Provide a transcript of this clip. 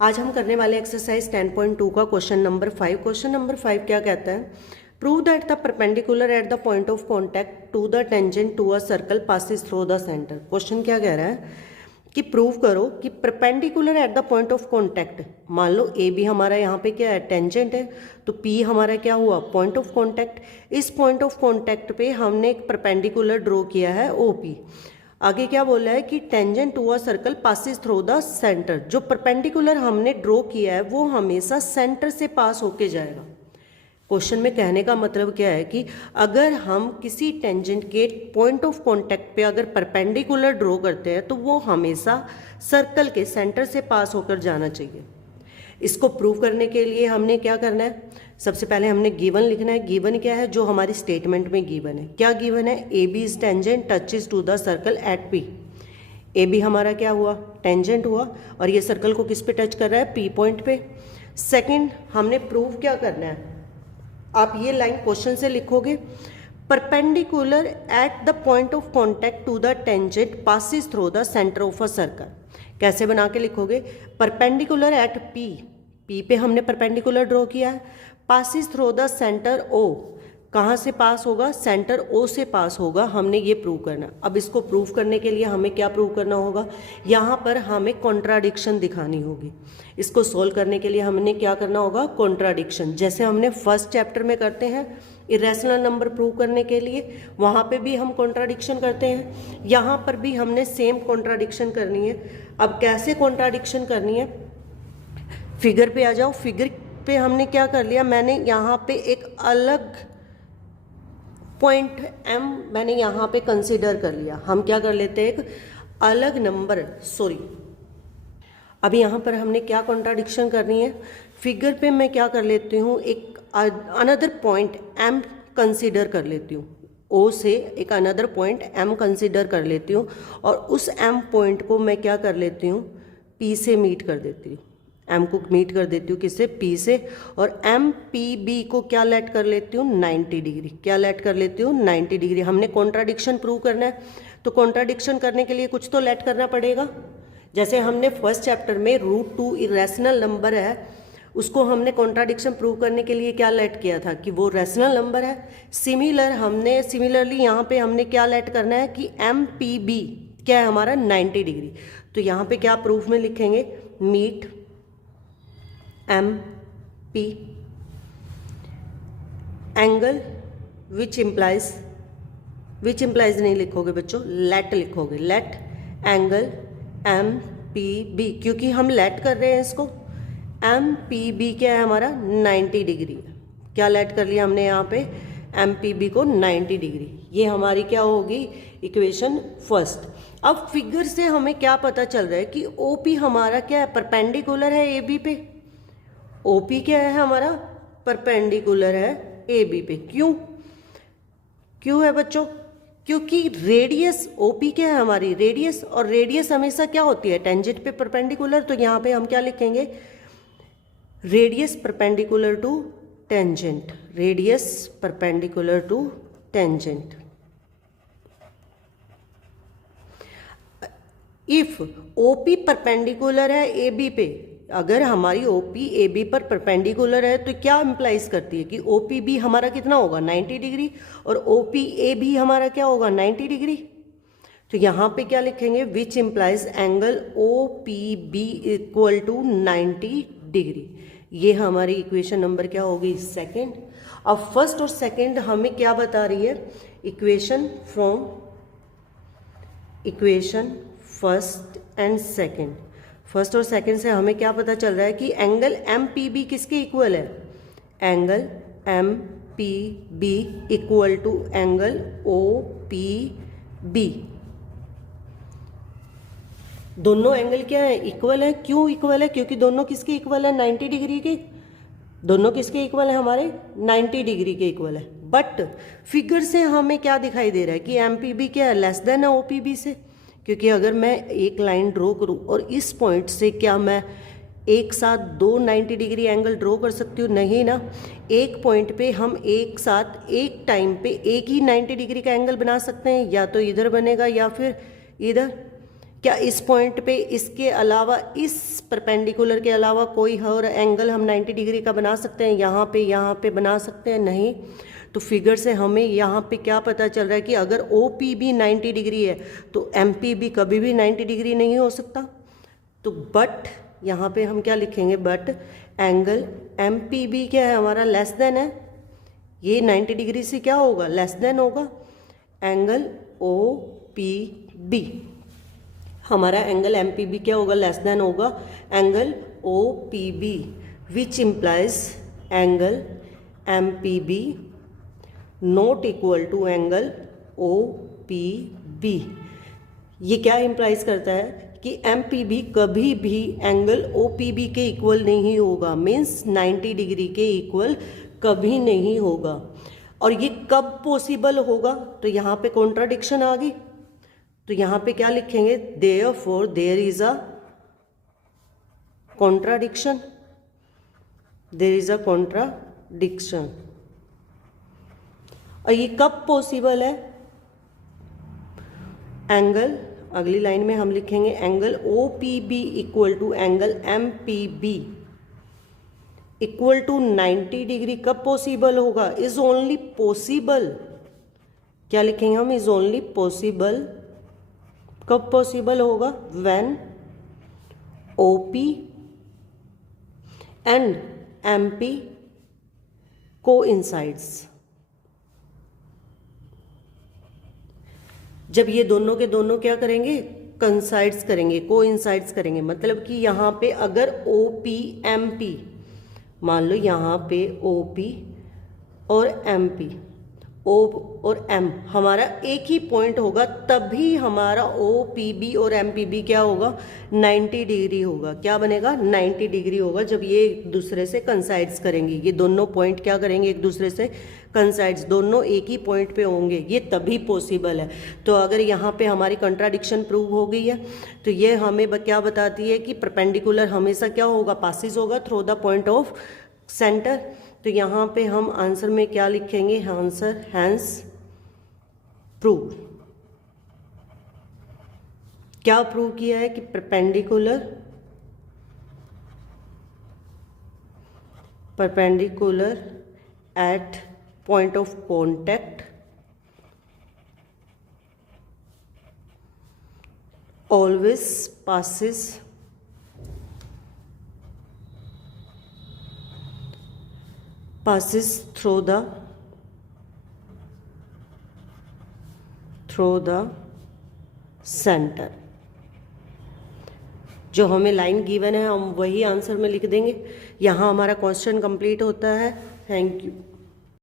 आज हम करने वाले एक्सरसाइज 10.2 का क्वेश्चन नंबर 5। क्वेश्चन नंबर 5 क्या कहता है? Prove that the perpendicular at the point of contact to the tangent to a circle passes through the centre. Question क्या कह रहा है कि प्रूव करो कि perpendicular at the point of contact, मान लो ए बी हमारा यहाँ पे क्या है, टेंजेंट है, तो पी हमारा क्या हुआ, पॉइंट ऑफ कॉन्टैक्ट। इस पॉइंट ऑफ कॉन्टैक्ट पे हमने एक परपेंडिकुलर ड्रॉ किया है ओ पी। आगे क्या बोला है कि tangent to a circle passes through the centre. जो परपेंडिकुलर हमने ड्रॉ किया है वो हमेशा सेंटर से पास होके जाएगा। क्वेश्चन में कहने का मतलब क्या है कि अगर हम किसी टेंजेंट के पॉइंट ऑफ कांटेक्ट पे अगर परपेंडिकुलर ड्रॉ करते हैं तो वो हमेशा सर्कल के सेंटर से पास होकर जाना चाहिए। इसको प्रूव करने के लिए हमने क्या करना है, सबसे पहले हमने गिवन लिखना है। गिवन क्या है, जो हमारी स्टेटमेंट में गिवन है। क्या गिवन है? A B is tangent touches to the circle at P. A B हमारा क्या हुआ, टेंजेंट हुआ, और ये सर्कल को किस पे टच कर रहा है, पी पॉइंट पे। सेकंड, हमने प्रूव क्या करना है, आप ये लाइन क्वेश्चन से लिखोगे, perpendicular at the point of contact to the tangent passes through the centre of a circle. कैसे बना के लिखोगे, परपेंडिकुलर एट पी, पी पे हमने परपेंडिकुलर ड्रॉ किया है, passes through the centre O, कहाँ से पास होगा, सेंटर ओ से पास होगा। हमने ये प्रूव करना। अब इसको प्रूव करने के लिए हमें क्या प्रूव करना होगा, यहाँ पर हमें कॉन्ट्राडिक्शन दिखानी होगी। इसको सोल्व करने के लिए हमने क्या करना होगा, कॉन्ट्राडिक्शन, जैसे हमने फर्स्ट चैप्टर में करते हैं इरेशनल नंबर प्रूव करने के लिए, वहाँ पे भी हम कॉन्ट्राडिक्शन करते हैं, यहाँ पर भी हमने सेम कॉन्ट्राडिक्शन करनी है। अब कैसे कॉन्ट्राडिक्शन करनी है, फिगर पे आ जाओ। फिगर पे हमने क्या कर लिया, मैंने यहाँ पे एक अलग पॉइंट एम मैंने यहाँ पे कंसीडर कर लिया। हम क्या कर लेते हैं, एक अलग नंबर, सॉरी, अब यहाँ पर हमने क्या कॉन्ट्राडिक्शन करनी है, फिगर पे मैं क्या कर लेती हूँ, एक अनदर पॉइंट एम कंसीडर कर लेती हूँ। ओ से एक अनदर पॉइंट एम कंसीडर कर लेती हूँ, और उस एम पॉइंट को मैं क्या कर लेती हूँ, पी से मीट कर देती हूँ। एम को मीट कर देती हूँ किससे, पी से, और एम पी बी को क्या लेट कर लेती हूँ, 90 डिग्री। क्या लेट कर लेती हूँ, 90 डिग्री। हमने कॉन्ट्राडिक्शन प्रूव करना है, तो कॉन्ट्राडिक्शन करने के लिए कुछ तो लेट करना पड़ेगा। जैसे हमने फर्स्ट चैप्टर में √2 इरेशनल नंबर है, उसको हमने कॉन्ट्राडिक्शन प्रूव करने के लिए क्या लेट किया था कि वो रैशनल नंबर है। सिमिलरली यहाँ पे हमने क्या लेट करना है कि एम पी बी क्या है हमारा, 90 डिग्री। तो यहाँ पे क्या प्रूफ में लिखेंगे, meet M P angle which implies नहीं लिखोगे बच्चों, लेट लिखोगे, let angle M P B, क्योंकि हम लेट कर रहे हैं इसको। एम पी बी क्या है हमारा, 90 डिग्री है। क्या लेट कर लिया हमने यहाँ पे, एम पी बी को 90 डिग्री। ये हमारी क्या होगी, इक्वेशन फर्स्ट। अब फिगर से हमें क्या पता चल रहा है कि ओ पी हमारा क्या है, परपेंडिकुलर है ए बी पे। ओ पी क्या है हमारा, परपेंडिकुलर है ए बी पे। क्यों है बच्चों, क्योंकि रेडियस ओपी क्या है हमारी, रेडियस, और रेडियस हमेशा क्या होती है, टेंजेंट पे परपेंडिकुलर। तो यहाँ पे हम क्या लिखेंगे, radius perpendicular to tangent, radius perpendicular to tangent. If OP perpendicular है ए बी पे, अगर हमारी ओपी ए बी पर परपेंडिकुलर है तो क्या इम्प्लाइज करती है कि ओपी बी हमारा कितना होगा, 90 डिग्री, और ओपी ए बी हमारा क्या होगा, 90 डिग्री। तो यहाँ पे क्या लिखेंगे, which implies angle O P B equal to 90 degree. ये हमारी इक्वेशन नंबर क्या होगी, सेकेंड। अब फर्स्ट और सेकेंड हमें क्या बता रही है, equation from equation first and second. First और सेकंड से हमें क्या पता चल रहा है कि एंगल एम पी बी किसके इक्वल है, angle M P B equal to angle O P B. दोनों एंगल क्या है, इक्वल है। क्यों इक्वल है, क्योंकि दोनों किसके इक्वल है, 90 डिग्री के। दोनों किसके इक्वल है हमारे, 90 डिग्री के इक्वल है। बट फिगर से हमें क्या दिखाई दे रहा है कि एम पी बी क्या है, लेस देन है ओ पी बी से। क्योंकि अगर मैं एक लाइन ड्रॉ करूं और इस पॉइंट से क्या मैं एक साथ दो 90 डिग्री एंगल ड्रॉ कर सकती हूँ, नहीं ना। एक पॉइंट पे हम एक साथ एक टाइम पे एक ही 90 डिग्री का एंगल बना सकते हैं, या तो इधर बनेगा या फिर इधर। क्या इस पॉइंट पे इसके अलावा, इस परपेंडिकुलर के अलावा कोई और एंगल हम 90 डिग्री का बना सकते हैं? यहाँ पे बना सकते हैं? नहीं। तो फिगर से हमें यहाँ पे क्या पता चल रहा है कि अगर ओ पी बी 90 डिग्री है तो एम पी बी कभी भी 90 डिग्री नहीं हो सकता। तो बट यहाँ पे हम क्या लिखेंगे? But angle M P B क्या है हमारा? लेस देन है। ये 90 डिग्री से क्या होगा? लेस देन होगा। एंगल ओ पी बी, हमारा एंगल एम पी बी क्या होगा? लेस देन होगा angle O P B, which implies angle M P B not equal to angle O P B. ये क्या इम्प्लाइज करता है कि एम पी बी कभी भी एंगल ओ पी बी के इक्वल नहीं होगा, मीन्स 90 डिग्री के इक्वल कभी नहीं होगा। और ये कब पॉसिबल होगा? तो यहाँ पे कॉन्ट्राडिक्शन आ गई। तो यहाँ पे क्या लिखेंगे? Therefore there is a contradiction, there is a contradiction. और ये कब पॉसिबल है? एंगल, अगली लाइन में हम लिखेंगे angle O P B equal to angle M P B equal to 90 degree. कब पॉसिबल होगा? इज ओनली पॉसिबल, क्या लिखेंगे हम? Is only possible. कब पॉसिबल होगा? When O P and M P coincides. जब ये दोनों के दोनों क्या करेंगे? कंसाइड्स करेंगे, कोइंसाइड्स करेंगे। मतलब कि यहाँ पे अगर ओ पी एम पी, मान लो यहाँ पे ओ पी और एम पी, ओ और एम हमारा एक ही पॉइंट होगा, तभी हमारा ओ पी बी और एम पी बी क्या होगा? 90 डिग्री होगा। क्या बनेगा? 90 डिग्री होगा जब ये एक दूसरे से कंसाइड्स करेंगे। ये दोनों पॉइंट क्या करेंगे? एक दूसरे से कंसाइड्स, दोनों एक ही पॉइंट पे होंगे, ये तभी पॉसिबल है। तो अगर यहाँ पे हमारी कंट्राडिक्शन प्रूव हो गई है तो ये हमें क्या बताती है कि परपेंडिकुलर हमेशा क्या होगा? पासिस होगा through the point of centre. तो यहाँ पे हम आंसर में क्या लिखेंगे? Answer hence prove. क्या प्रूव किया है? कि perpendicular at point of contact always passes through the center। जो हमें लाइन गिवन है हम वही आंसर में लिख देंगे। यहाँ हमारा क्वेश्चन कंप्लीट होता है। Thank you.